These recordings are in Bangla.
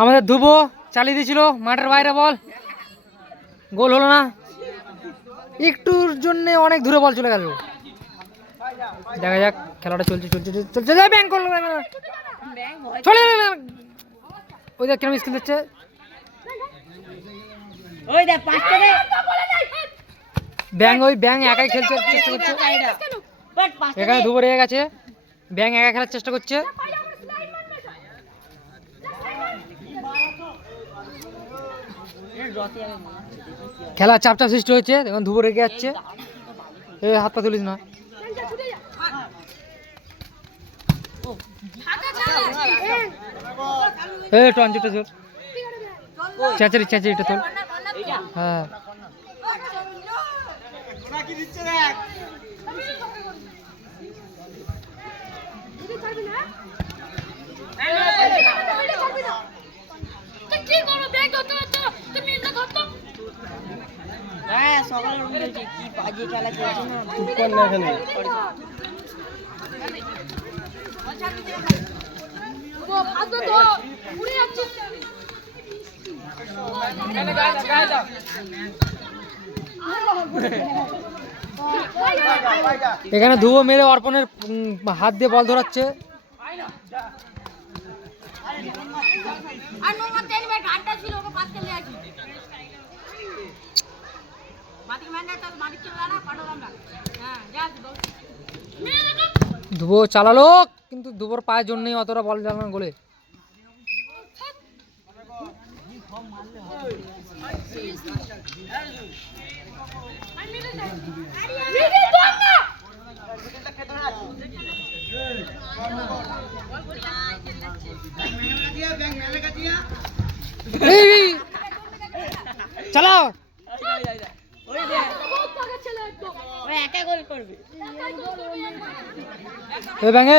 আমাদের ধুবো চালিয়ে দিয়েছিল মাঠের বাইরে, বল গোল হলো না, একটুর জন্য অনেক দূরে বল চলে গেল। দেখা যাক, খেলাটা চলছে চলছে চলছে, ব্যাং করলো, চলে ওই দেখ কেমন স্কিল দিচ্ছে, ব্যাং ওই ব্যাং একাই খেলতে চেষ্টা করছে, এখানে ধুবো রেগে গেছে, ব্যাং একা খেলার চেষ্টা করছে। খেলা চাপ চাপ সৃষ্টি হয়েছে, এখন ধুবো রেগে যাচ্ছে, এ হাত পা তুলিস না, এ টঞ্চিটা তোল, চেঁচারিটা তোল, হ্যাঁ এখানে ধুবো মেরে অর্পণের হাত দিয়ে বল ধরাচ্ছে, ধুবো চালালো কিন্তু ধুবোর পায়ের জন্যই অতটা বল যাবে না গোলে। চালাও,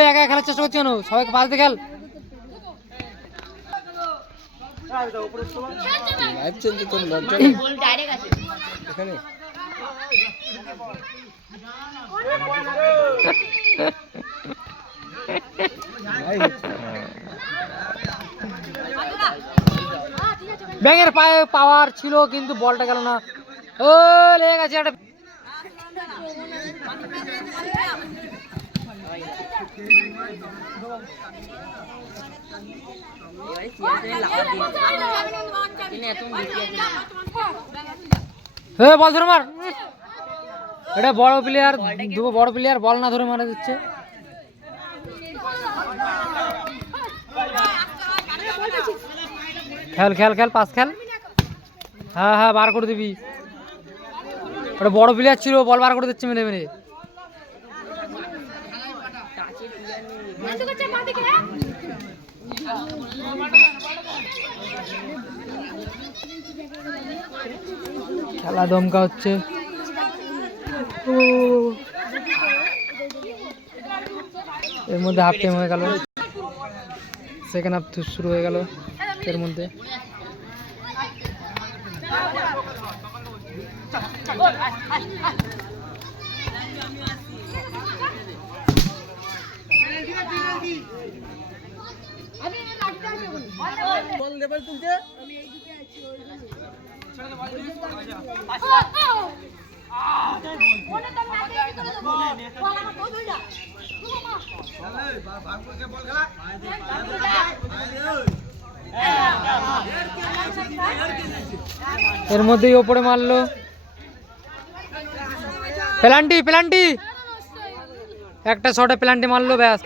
একা খেলার চেষ্টা করছি, সবাইকে পাশ দিয়ে খেল, ব্যাঙের পায়ে পাওয়ার ছিল কিন্তু বলটা গেল না, ও লেগে গেছে একটা, বল ধরে মার, এটা বড় প্লেয়ার, দুটো বড় প্লেয়ার বল না ধরে মারা দিচ্ছে, খেল খেল খেল পাস খেল, হ্যাঁ হ্যাঁ বার করে দিবি, ওটা বড় প্লেয়ার ছিল, বল বার করে দিচ্ছে মেরে মেরে, খেলা দমকা হচ্ছে, এর মধ্যে হাফ টাইম হয়ে গেল, সেকেন্ড হাফ শুরু হয়ে গেল এর মধ্যে, এর মধ্যেই ওপরে মারলো, পেনাল্টি পেনাল্টি, একটা শটে পেনাল্টি মারলো, ব্যাস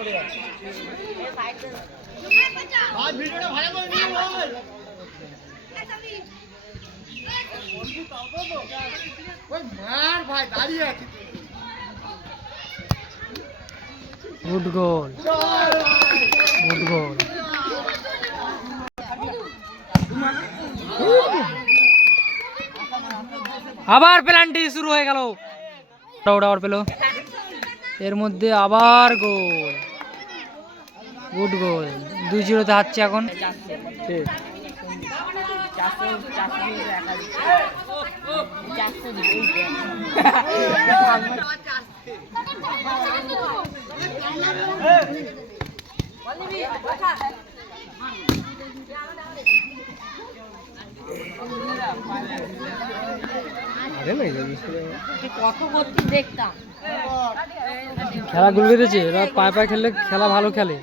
গুড গোল, গুড গোল, আবার পেনাল্টি শুরু হয়ে গেল, ওটা আবার পেল, এর মধ্যে আবার গোল, গুড গোল, 2-0 হারছে এখন, কত করতে দেখতাম। খেলা গুল বেঁধেছে, এরা পায়ে পায়ে খেললে খেলা ভালো খেলে,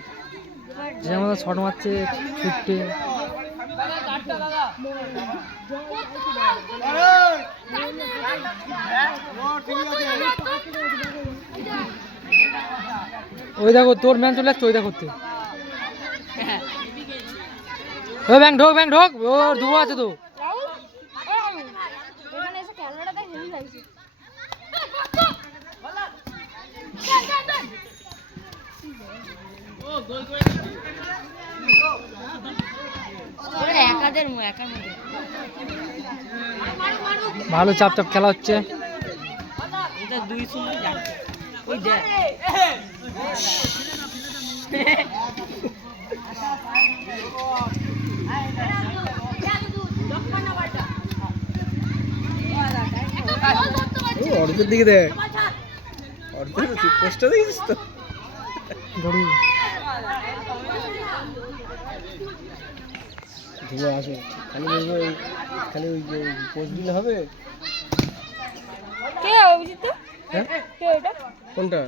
যেমন শট মারছে ছুটতে। ওই দেখো তোর ম্যান চলে যাচ্ছে, ওই দেখো ওই ব্যাংক ঢোক, ব্যাংক ঢোক, ওর দুবো আছে তো। ভালো চাপ চাপ খেলা হচ্ছে। অর্ধের দিকে দেখ, অর্ধের পোস্টটা দেখছিস তো? গরু ধুয়ে আসো, খালি বলবো খালি ওই যে পোস্ট দিলে হবে। কে অভিজিৎ? হ্যাঁ কে এটা? কোনটা?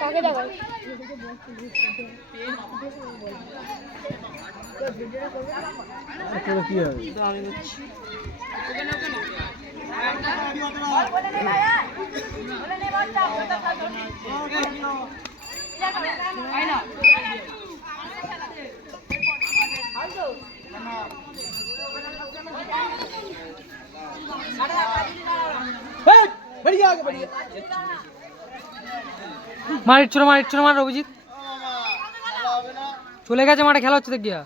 কাকে দেখাও? তোর কি হবে? মার ইচ্ছুর মার, ইচ্ছুর মার অভিজিৎ চলে গেছে মাঠে, খেলা হচ্ছে দেখ গিয়া।